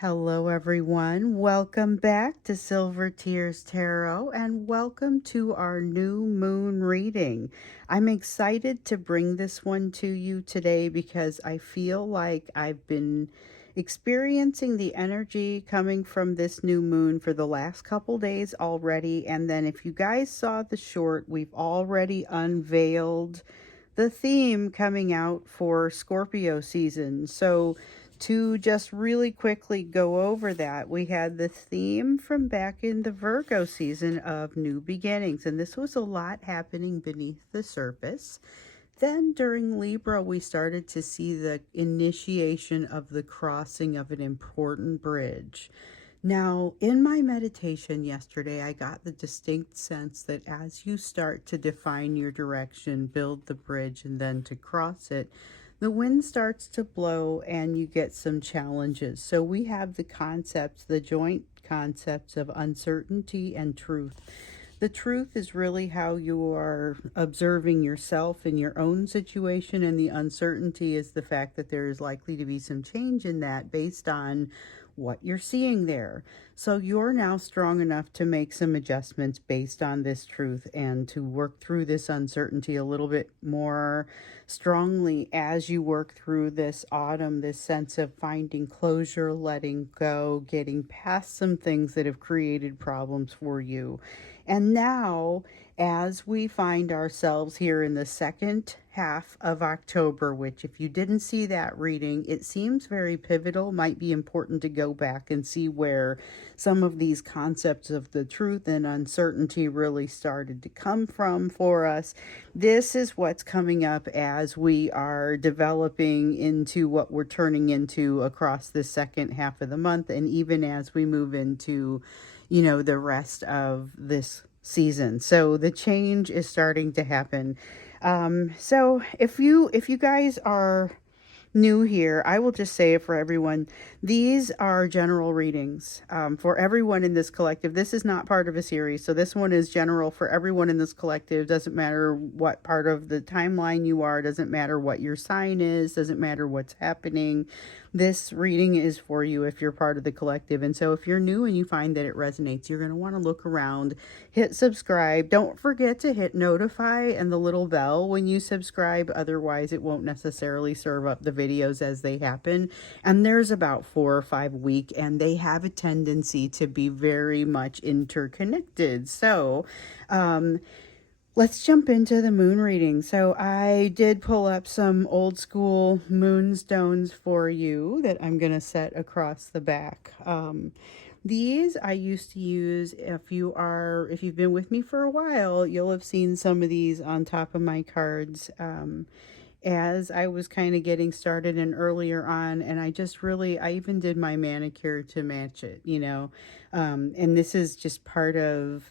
Hello everyone, welcome back to Silver Tears Tarot and welcome to our new moon reading. I'm excited to bring this one to you today because I feel like I've been experiencing the energy coming from this new moon for the last couple days already. And then if you guys saw the short, we've already unveiled the theme coming out for Scorpio season. So to just really quickly go over that, we had the theme from back in the Virgo season of new beginnings, and this was a lot happening beneath the surface. Then during Libra, we started to see the initiation of the crossing of an important bridge. Now, in my meditation yesterday, I got the distinct sense that as you start to define your direction, build the bridge, and then to cross it, the wind starts to blow and you get some challenges. So we have the concepts, the joint concepts of uncertainty and truth. The truth is really how you are observing yourself in your own situation, and the uncertainty is the fact that there is likely to be some change in that based on what you're seeing there. So you're now strong enough to make some adjustments based on this truth and to work through this uncertainty a little bit more strongly as you work through this autumn, this sense of finding closure, letting go, getting past some things that have created problems for you. And now, as we find ourselves here in the second half of October, which if you didn't see that reading, it seems very pivotal, might be important to go back and see where some of these concepts of the truth and uncertainty really started to come from for us. This is what's coming up as we are developing into what we're turning into across the second half of the month, and even as we move into the rest of this season. So the change is starting to happen. So if you guys are new here, I will just say it for everyone. These are general readings for everyone in this collective. This is not part of a series, so this one is general for everyone in this collective. Doesn't matter what part of the timeline you are, doesn't matter what your sign is, doesn't matter what's happening. This reading is for you if you're part of the collective. And so if you're new and you find that it resonates, you're going to want to look around, hit subscribe. Don't forget to hit notify and the little bell when you subscribe. Otherwise, it won't necessarily serve up the videos as they happen. And there's about 4 or 5 a week, and they have a tendency to be very much interconnected. So, let's jump into the moon reading. So I did pull up some old school moonstones for you that I'm going to set across the back. These I used to use, if you've been with me for a while, you'll have seen some of these on top of my cards as I was kind of getting started and earlier on, and I even did my manicure to match it, and this is just part of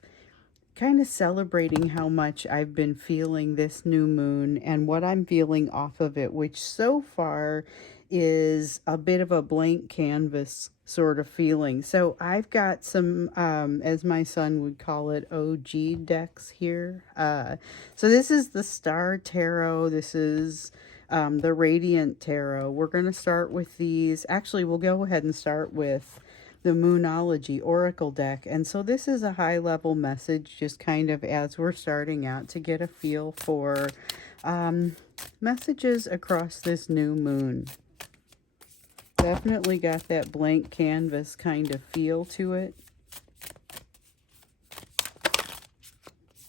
kind of celebrating how much I've been feeling this new moon and what I'm feeling off of it, which so far is a bit of a blank canvas sort of feeling. So I've got some, as my son would call it, OG decks here. So this is the Star Tarot. This is the Radiant Tarot. We're going to start with these. Actually, we'll go ahead and start with the Moonology Oracle deck. And so this is a high level message, just kind of as we're starting out to get a feel for messages across this new moon. Definitely got that blank canvas kind of feel to it.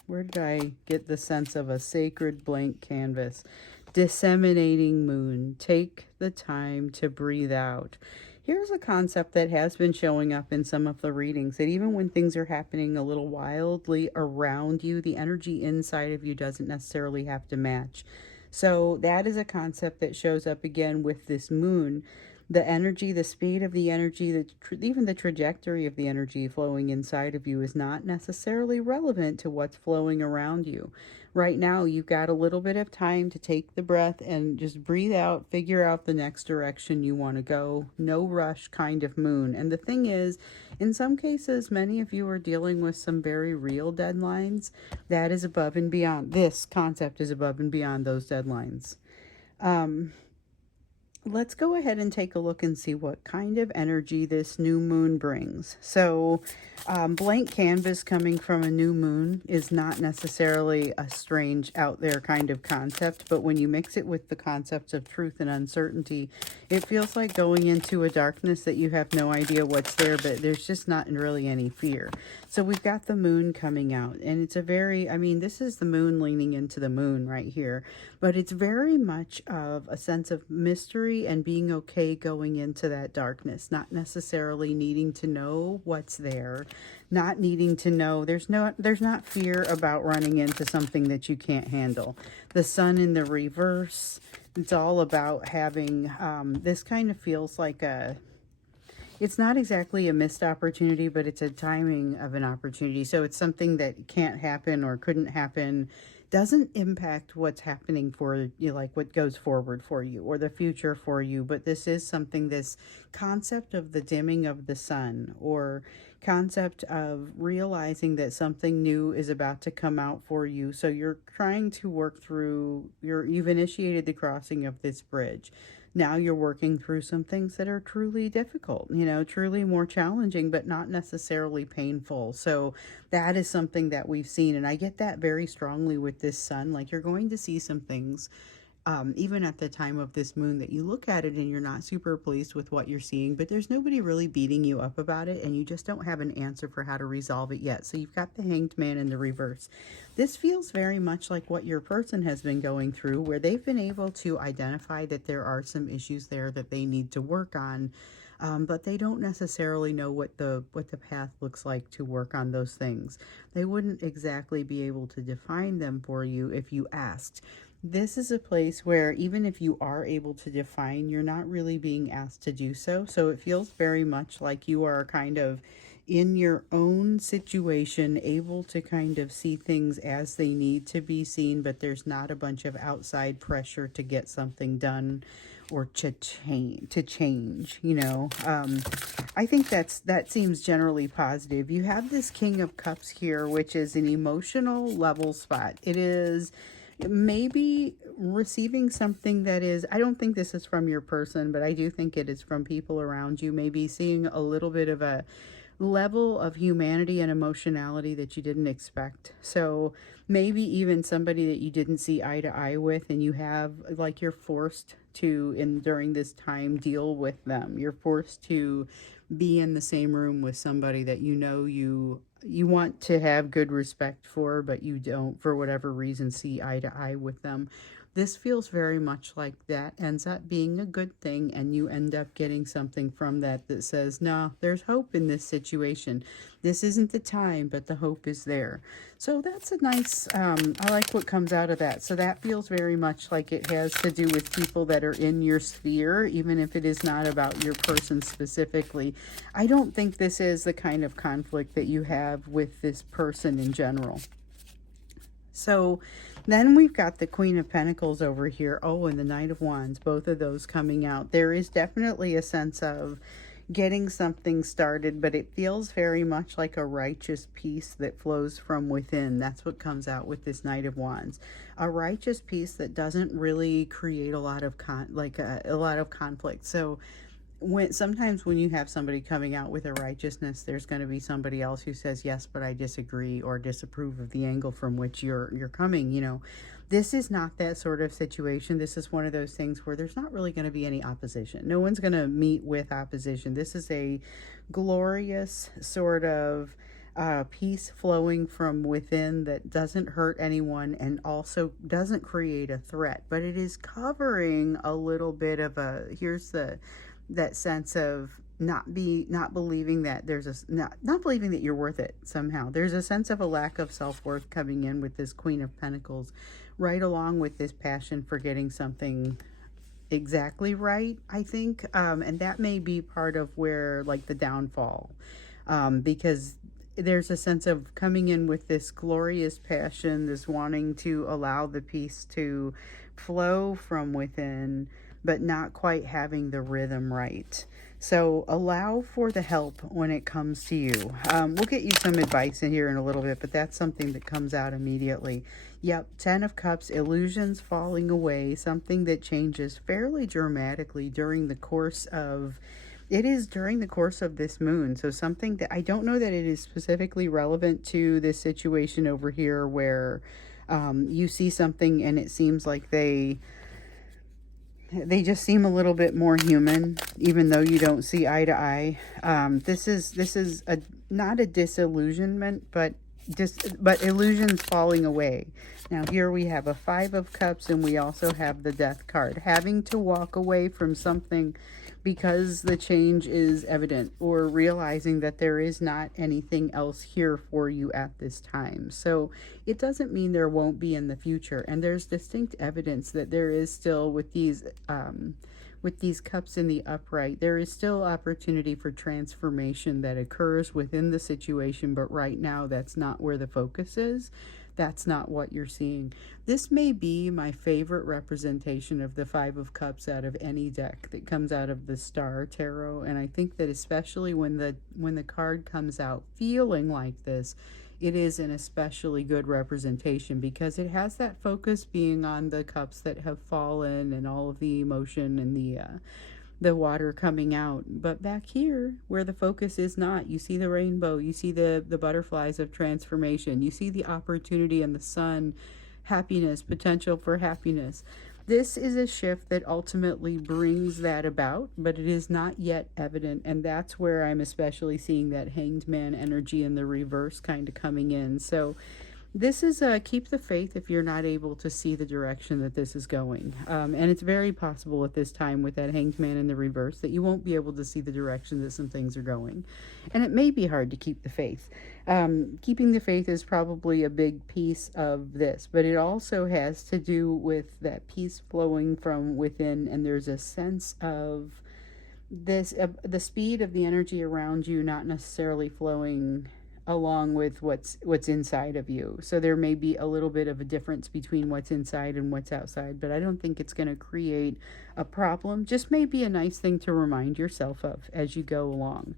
Where did I get the sense of a sacred blank canvas? Disseminating moon. Take the time to breathe out. Here's a concept that has been showing up in some of the readings, that even when things are happening a little wildly around you, the energy inside of you doesn't necessarily have to match. So that is a concept that shows up again with this moon. The energy, the speed of the energy, even the trajectory of the energy flowing inside of you is not necessarily relevant to what's flowing around you. Right now, you've got a little bit of time to take the breath and just breathe out, figure out the next direction you want to go. No rush kind of moon. And the thing is, in some cases, many of you are dealing with some very real deadlines. That is above and beyond. This concept is above and beyond those deadlines. let's go ahead and take a look and see what kind of energy this new moon brings. So, blank canvas coming from a new moon is not necessarily a strange out there kind of concept, but when you mix it with the concepts of truth and uncertainty, it feels like going into a darkness that you have no idea what's there, but there's just not really any fear. So we've got the moon coming out, and it's a very, I mean, this is the moon leaning into the moon right here, but it's very much of a sense of mystery and being okay going into that darkness, not necessarily needing to know what's there, not needing to know, there's not fear about running into something that you can't handle. The sun in the reverse, it's all about having, this kind of feels like it's not exactly a missed opportunity, but it's a timing of an opportunity. So it's something that can't happen or couldn't happen, doesn't impact what's happening for you, like what goes forward for you or the future for you. But this is something, this concept of the dimming of the sun, or concept of realizing that something new is about to come out for you. So you're trying to work through, you've initiated the crossing of this bridge. Now you're working through some things that are truly difficult, truly more challenging, but not necessarily painful. So that is something that we've seen. And I get that very strongly with this sun. Like, you're going to see some things, even at the time of this moon, that you look at it and you're not super pleased with what you're seeing, but there's nobody really beating you up about it, and you just don't have an answer for how to resolve it yet. So you've got the Hanged Man in the reverse. This feels very much like what your person has been going through, where they've been able to identify that there are some issues there that they need to work on, but they don't necessarily know what the path looks like to work on those things. They wouldn't exactly be able to define them for you if you asked. This is a place where even if you are able to define, you're not really being asked to do so. So it feels very much like you are kind of in your own situation, able to kind of see things as they need to be seen, but there's not a bunch of outside pressure to get something done or to change. I think that seems generally positive. You have this King of Cups here, which is an emotional level spot. It is maybe receiving something that is, I don't think this is from your person, but I do think it is from people around you. Maybe seeing a little bit of a level of humanity and emotionality that you didn't expect. So maybe even somebody that you didn't see eye to eye with, and you have, like, you're forced to, during this time, deal with them. You're forced to be in the same room with somebody that you want to have good respect for, but you don't, for whatever reason, see eye to eye with them. This feels very much like that ends up being a good thing, and you end up getting something from that says, no, there's hope in this situation. This isn't the time, but the hope is there. So that's a nice, I like what comes out of that. So that feels very much like it has to do with people that are in your sphere, even if it is not about your person specifically. I don't think this is the kind of conflict that you have with this person in general. So then we've got the Queen of Pentacles over here. Oh, and the Knight of Wands, both of those coming out. There is definitely a sense of getting something started, but it feels very much like a righteous peace that flows from within. That's what comes out with this Knight of Wands. A righteous peace that doesn't really create a lot of a lot of conflict. So sometimes when you have somebody coming out with a righteousness, there's going to be somebody else who says, yes, but I disagree or disapprove of the angle from which you're coming. This is not that sort of situation. This is one of those things where there's not really going to be any opposition. No one's going to meet with opposition. This is a glorious sort of peace flowing from within that doesn't hurt anyone and also doesn't create a threat, but it is covering a little bit of that sense of not believing that not believing that you're worth it somehow. There's a sense of a lack of self-worth coming in with this Queen of Pentacles, right along with this passion for getting something exactly right, I think. And that may be part of where, like, the downfall, because there's a sense of coming in with this glorious passion, this wanting to allow the peace to flow from within, but not quite having the rhythm right. So allow for the help when it comes to you. We'll get you some advice in here in a little bit, but that's something that comes out immediately. Yep, 10 of Cups, illusions falling away, something that changes fairly dramatically during the course of, it is during the course of this moon. So something that I don't know that it is specifically relevant to this situation over here where you see something and it seems like they just seem a little bit more human, even though you don't see eye to eye. This is a not a disillusionment, but illusions falling away. Now here we have a 5 of Cups, and we also have the Death card. Having to walk away from something because the change is evident, or realizing that there is not anything else here for you at this time. So it doesn't mean there won't be in the future, and there's distinct evidence that there is still with these cups in the upright, there is still opportunity for transformation that occurs within the situation, but right now that's not where the focus is. That's not what you're seeing. This may be my favorite representation of the 5 of Cups out of any deck that comes out of the Star Tarot, and I think that especially when the card comes out feeling like this, it is an especially good representation because it has that focus being on the cups that have fallen and all of the emotion and the water coming out. But back here where the focus is not, you see the rainbow, you see the butterflies of transformation, you see the opportunity and the sun, happiness, potential for happiness. This is a shift that ultimately brings that about, but it is not yet evident, and that's where I'm especially seeing that Hanged Man energy in the reverse kind of coming in. So this is keep the faith if you're not able to see the direction that this is going. And it's very possible at this time with that Hanged Man in the reverse that you won't be able to see the direction that some things are going. And it may be hard to keep the faith. Keeping the faith is probably a big piece of this, but it also has to do with that peace flowing from within, and there's a sense of this, the speed of the energy around you not necessarily flowing along with what's inside of you. So there may be a little bit of a difference between what's inside and what's outside, but I don't think it's going to create a problem. Just may be a nice thing to remind yourself of as you go along.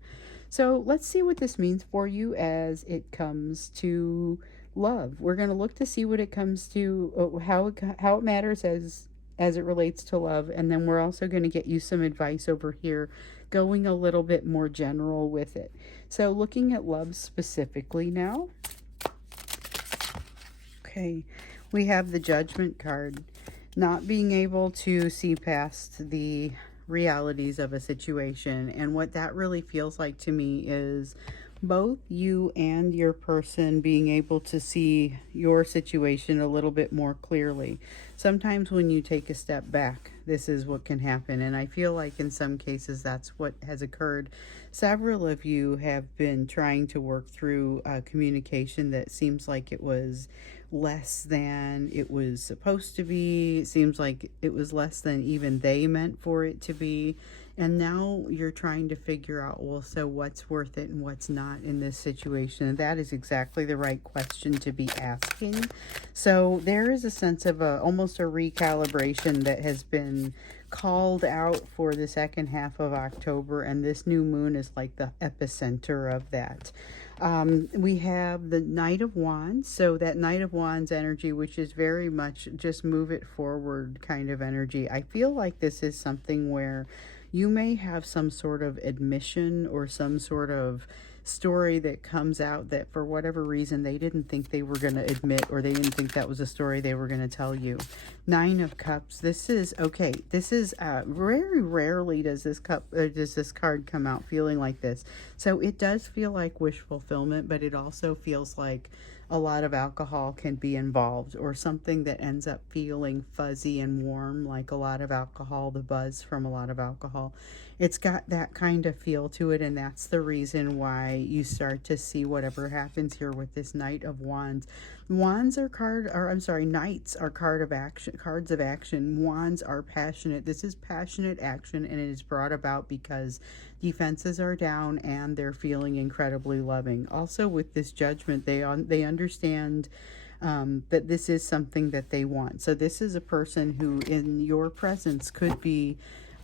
So let's see what this means for you as it comes to love. We're going to look to see what it comes to, how it matters as it relates to love, and then we're also going to get you some advice over here going a little bit more general with it. So looking at love specifically now. Okay, we have the Judgment card. Not being able to see past the realities of a situation, and what that really feels like to me is both you and your person being able to see your situation a little bit more clearly. Sometimes when you take a step back, this is what can happen, and I feel like in some cases that's what has occurred. Several of you have been trying to work through communication that seems like it was less than it was supposed to be. It seems like it was less than even they meant for it to be. And now you're trying to figure out, well, so what's worth it and what's not in this situation? And that is exactly the right question to be asking. So there is a sense of almost a recalibration that has been called out for the second half of October, and this new moon is like the epicenter of that. We have the Knight of Wands, so that Knight of Wands energy, which is very much just move it forward kind of energy. I feel like this is something where you may have some sort of admission or some sort of story that comes out that for whatever reason they didn't think they were going to admit, or they didn't think that was a story they were going to tell you. 9 of Cups. This is okay. This is very rarely does this card come out feeling like this. So it does feel like wish fulfillment, but it also feels like a lot of alcohol can be involved, or something that ends up feeling fuzzy and warm, like a lot of alcohol, the buzz from a lot of alcohol. It's got that kind of feel to it, and that's the reason why you start to see whatever happens here with this Knight of Wands. Knights are cards of action. Wands are passionate. This is passionate action, and it is brought about because defenses are down and they're feeling incredibly loving. Also with this Judgment, they understand that this is something that they want. So this is a person who in your presence could be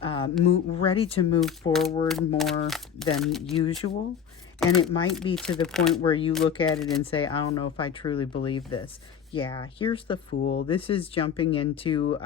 ready to move forward more than usual. And it might be to the point where you look at it and say, I don't know if I truly believe this. Yeah, here's the Fool. This is jumping into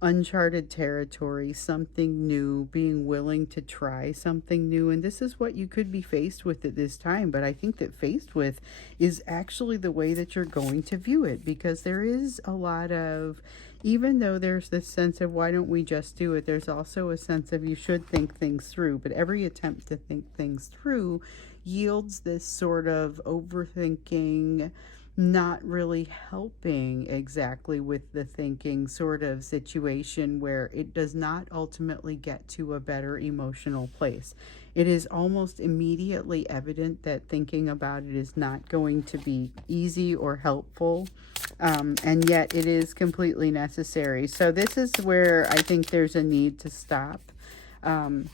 uncharted territory, something new, being willing to try something new. And this is what you could be faced with at this time. But I think that faced with is actually the way that you're going to view it, because there is a lot of, even though there's this sense of why don't we just do it, there's also a sense of you should think things through. But every attempt to think things through yields this sort of overthinking, not really helping exactly with the thinking sort of situation where it does not ultimately get to a better emotional place. It is almost immediately evident that thinking about it is not going to be easy or helpful, and yet it is completely necessary. So this is where I think there's a need to stop. And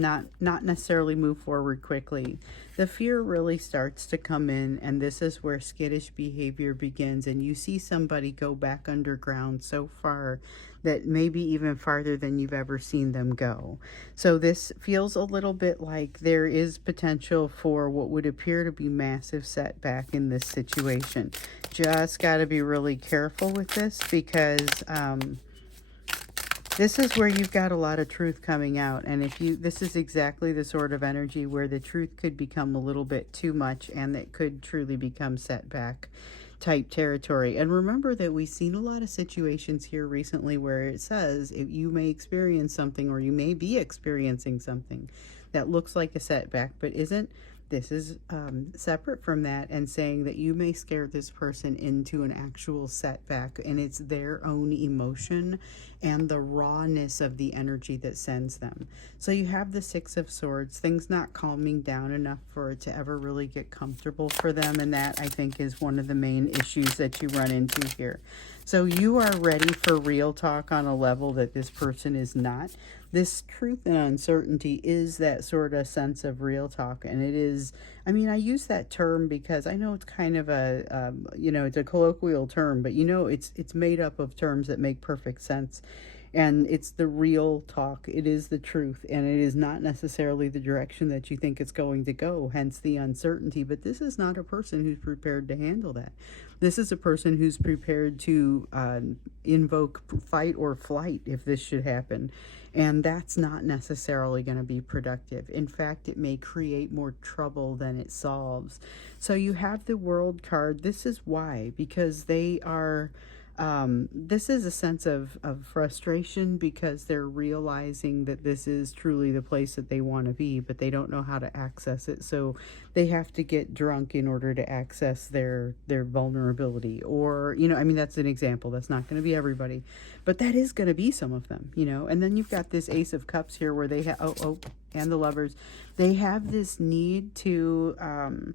not necessarily move forward quickly. The fear really starts to come in, and this is where skittish behavior begins, and you see somebody go back underground so far that maybe even farther than you've ever seen them go. So this feels a little bit like there is potential for what would appear to be massive setback in this situation. Just got to be really careful with this, because this is where you've got a lot of truth coming out. And this is exactly the sort of energy where the truth could become a little bit too much, and that could truly become setback type territory. And remember that we've seen a lot of situations here recently where it says if you may experience something, or you may be experiencing something that looks like a setback but isn't. This is separate from that, and saying that you may scare this person into an actual setback, and it's their own emotion and the rawness of the energy that sends them. So you have the Six of Swords, things not calming down enough for it to ever really get comfortable for them, and that, I think, is one of the main issues that you run into here. So you are ready for real talk on a level that this person is not. This truth and uncertainty is that sort of sense of real talk. And it is, I mean, I use that term because I know it's kind of a, it's a colloquial term, but it's made up of terms that make perfect sense. And it's the real talk. It is the truth. And it is not necessarily the direction that you think it's going to go, hence the uncertainty. But this is not a person who's prepared to handle that. This is a person who's prepared to invoke fight or flight if this should happen. And that's not necessarily going to be productive. In fact, it may create more trouble than it solves. So you have the World card. This is why, because they are... this is a sense of frustration, because they're realizing that this is truly the place that they want to be, but they don't know how to access it. So they have to get drunk in order to access their vulnerability. Or, that's an example. That's not going to be everybody, but that is going to be some of them, And then you've got this Ace of Cups here where they have, and the Lovers. They have this need to,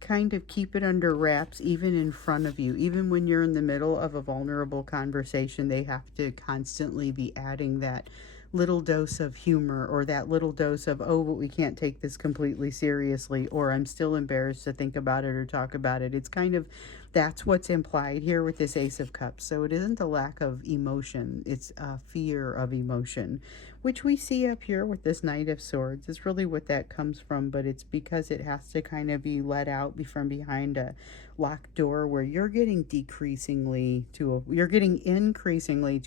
kind of keep it under wraps, even in front of you. Even when you're in the middle of a vulnerable conversation, they have to constantly be adding that little dose of humor, or that little dose of, but we can't take this completely seriously, or I'm still embarrassed to think about it or talk about it. It's kind of, that's what's implied here with this Ace of Cups. So it isn't a lack of emotion, it's a fear of emotion, which we see up here with this Knight of Swords. It's really what that comes from, but it's because it has to kind of be let out from behind a locked door, where you're getting increasingly to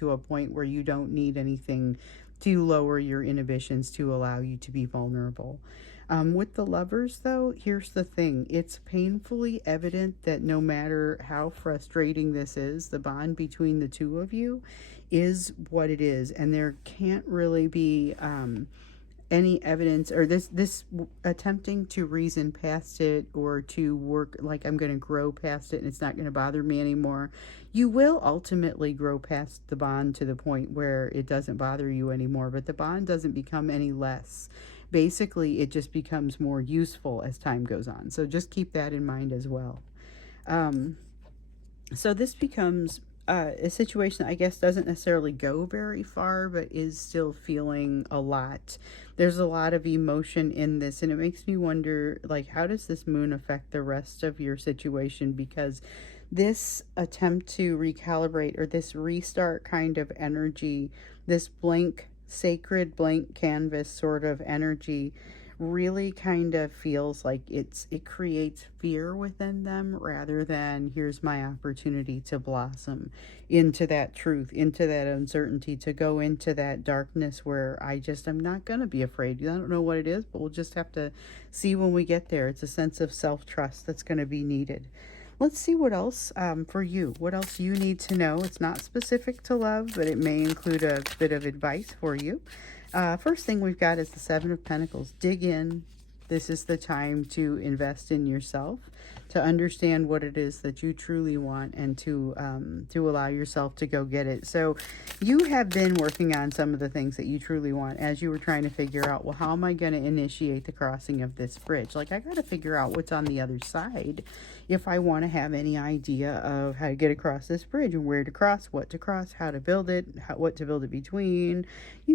a point where you don't need anything to lower your inhibitions to allow you to be vulnerable. With the Lovers, though, here's the thing. It's painfully evident that no matter how frustrating this is, the bond between the two of you is what it is. And there can't really be any evidence, or this attempting to reason past it, or to work like I'm going to grow past it and it's not going to bother me anymore. You will ultimately grow past the bond to the point where it doesn't bother you anymore, but the bond doesn't become any less. Basically, it just becomes more useful as time goes on. So just keep that in mind as well. So this becomes a situation that I guess doesn't necessarily go very far, but is still feeling a lot. There's a lot of emotion in this, and it makes me wonder, like, how does this moon affect the rest of your situation? Because This attempt to recalibrate, or this restart kind of energy, this blank, sacred blank canvas sort of energy, really kind of feels like it creates fear within them, rather than here's my opportunity to blossom into that truth, into that uncertainty, to go into that darkness where I'm not going to be afraid. I don't know what it is, but we'll just have to see when we get there. It's a sense of self-trust that's going to be needed. Let's see what else for you. What else you need to know. It's not specific to love, but it may include a bit of advice for you. First thing we've got is the Seven of Pentacles. Dig in. This is the time to invest in yourself, to understand what it is that you truly want, and to allow yourself to go get it. So you have been working on some of the things that you truly want as you were trying to figure out, well, how am I going to initiate the crossing of this bridge? Like, I got to figure out what's on the other side if I want to have any idea of how to get across this bridge, and where to cross, what to cross, how to build it, what to build it between.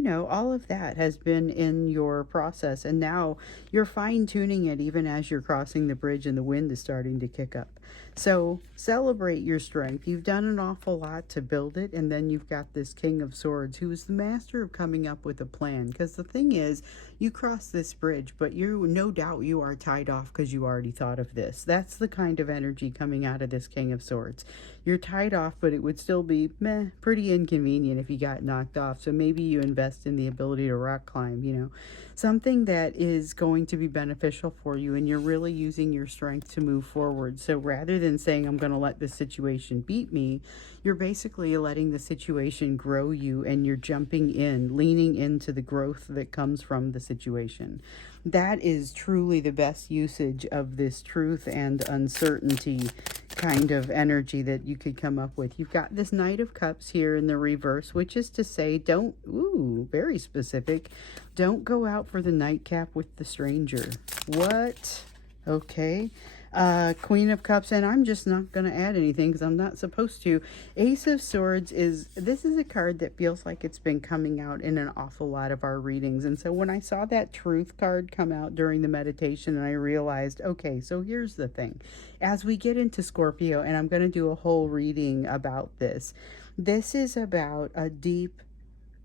All of that has been in your process, and now you're fine-tuning it even as you're crossing the bridge and the wind is starting to kick up. So celebrate your strength. You've done an awful lot to build it, and then you've got this King of Swords who is the master of coming up with a plan. Because the thing is, you cross this bridge, but no doubt you are tied off because you already thought of this. That's the kind of energy coming out of this King of Swords. You're tied off, but it would still be pretty inconvenient if you got knocked off. So maybe you invest in the ability to rock climb, something that is going to be beneficial for you, and you're really using your strength to move forward. So rather than saying, I'm going to let this situation beat me, you're basically letting the situation grow you, and you're jumping in, leaning into the growth that comes from the situation. That is truly the best usage of this truth and uncertainty kind of energy that you could come up with. You've got this Knight of Cups here in the reverse, which is to say, very specific, don't go out for the nightcap with the stranger. What? Okay. Queen of Cups, and I'm just not going to add anything because I'm not supposed to. Ace of Swords this is a card that feels like it's been coming out in an awful lot of our readings. And so when I saw that truth card come out during the meditation, and I realized, okay, so here's the thing. As we get into Scorpio, and I'm going to do a whole reading about this is about a deep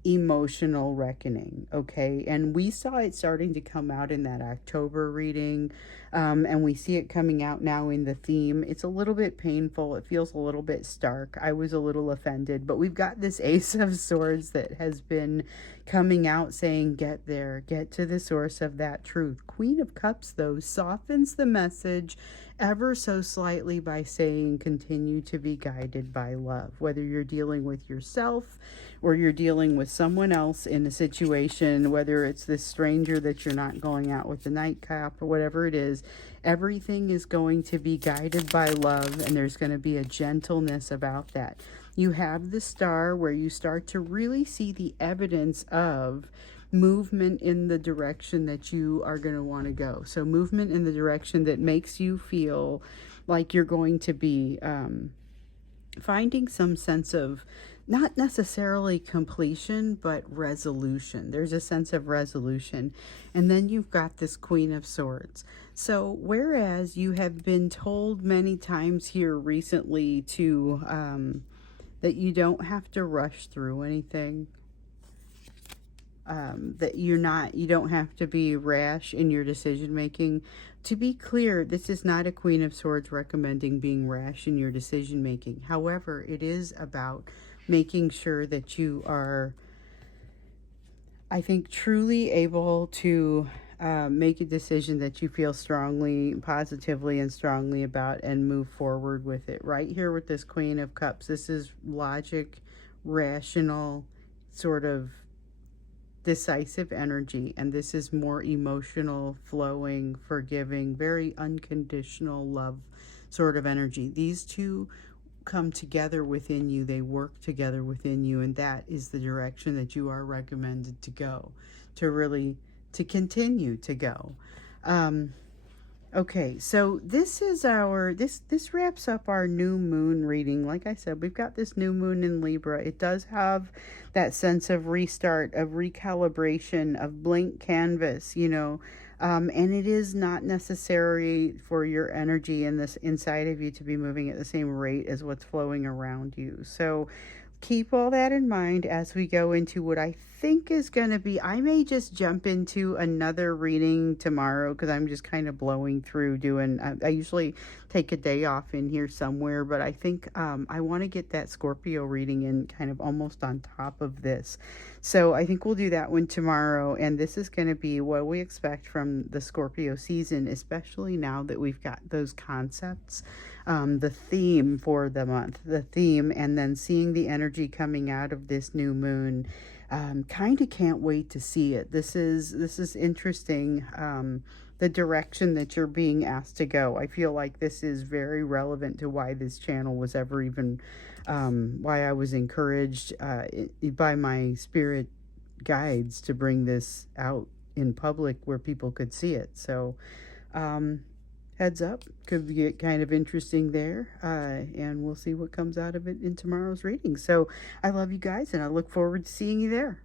emotional reckoning, okay? And we saw it starting to come out in that October reading, and we see it coming out now in the theme. It's a little bit painful. It feels a little bit stark. I was a little offended, but we've got this Ace of Swords that has been coming out saying, get there, get to the source of that truth. Queen of Cups, though, softens the message ever so slightly by saying, continue to be guided by love. Whether you're dealing with yourself or you're dealing with someone else in a situation, whether it's this stranger that you're not going out with the nightcap or whatever it is, everything is going to be guided by love, and there's going to be a gentleness about that. You have the Star, where you start to really see the evidence of movement in the direction that you are going to want to go. So movement in the direction that makes you feel like you're going to be finding some sense of not necessarily completion, but resolution. There's a sense of resolution. And then you've got this Queen of Swords. So whereas you have been told many times here recently that you don't have to rush through anything, that you don't have to be rash in your decision making. To be clear, this is not a Queen of Swords recommending being rash in your decision making. However, it is about making sure that you are, I think, truly able to make a decision that you feel strongly, positively, and strongly about, and move forward with it. Right here with this Queen of Cups, this is logic, rational, sort of decisive energy, and this is more emotional, flowing, forgiving, very unconditional love sort of energy. These two come together within you, they work together within you, and that is the direction that you are recommended to go, to continue to go. Okay, so this is our this wraps up our new moon reading. Like I said, we've got this new moon in Libra. It does have that sense of restart, of recalibration, of blank canvas, and it is not necessary for your energy in this inside of you to be moving at the same rate as what's flowing around you. So keep all that in mind as we go into what I think is going to be. I may just jump into another reading tomorrow because I'm just kind of blowing through doing. I usually take a day off in here somewhere, but I think I want to get that Scorpio reading in kind of almost on top of this. So I think we'll do that one tomorrow. And this is going to be what we expect from the Scorpio season, especially now that we've got those concepts, the theme for the month, the theme, and then seeing the energy coming out of this new moon. Kind of can't wait to see it. This is interesting. The direction that you're being asked to go. I feel like this is very relevant to why this channel was ever even, why I was encouraged by my spirit guides to bring this out in public where people could see it. So, um, heads up, could get kind of interesting there, and we'll see what comes out of it in tomorrow's reading. So I love you guys, and I look forward to seeing you there.